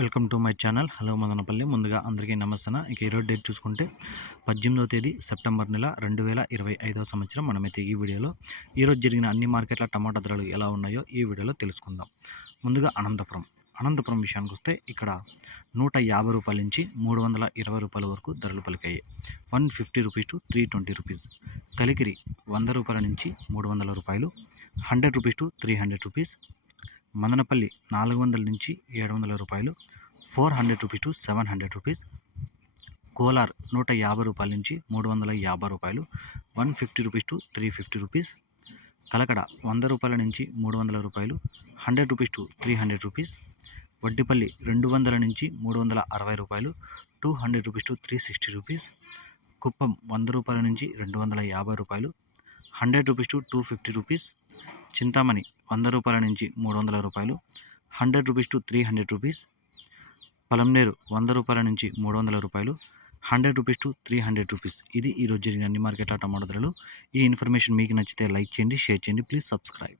Welcome to my channel. Hello Madanapalle. ముందుగా అందరికీ నమస్తే ఇక ఈరోజు డేట్ చూసుకుంటే పద్దెనిమిదవ తేదీ సెప్టెంబర్ నెల రెండు వేల ఇరవై ఐదవ సంవత్సరం మనమైతే ఈ వీడియోలో. ఈరోజు జరిగిన అన్ని మార్కెట్ల టమాటా ధరలు ఎలా ఉన్నాయో ఈ వీడియోలో తెలుసుకుందాం. ముందుగా అనంతపురం. అనంతపురం విషయానికి వస్తే ఇక్కడ నూట యాభై రూపాయల నుంచి మూడు వందల ఇరవై రూపాయల వరకు ధరలు పలికాయి. One fifty rupees to three twenty rupees. Kalikiri వంద రూపాయల నుంచి మూడు వందల రూపాయలు. Hundred rupees to three hundred rupees. Madanapalle నాలుగు వందల నుంచి ఏడు వందల రూపాయలు four hundred rupees to seven hundred rupees Kolar నూట యాభై రూపాయల నుంచి మూడు వందల యాభై రూపాయలు one fifty rupees to three fifty rupees Kalakada వంద రూపాయల నుంచి మూడు వందల రూపాయలు hundred rupees to three hundred rupees Vaddipalli రెండు వందల నుంచి మూడు వందల అరవై రూపాయలు two hundred rupees to three sixty rupees Kuppam వంద రూపాయల నుంచి రెండు వందల యాభై రూపాయలు hundred rupees to two fifty rupees Chintamani వంద రూపాయల నుంచి మూడు వందల రూపాయలు hundred rupees to three hundred rupees Palamaneru వంద రూపాయల నుంచి మూడు వందల రూపాయలు hundred rupees to three hundred rupees. ఇది ఈరోజు జరిగిన అన్ని మార్కెట్ల టమాటో ధరలు ఈ ఇన్ఫర్మేషన్ మీకు నచ్చితే లైక్ చేయండి షేర్ చేయండి ప్లీజ్ సబ్స్క్రైబ్.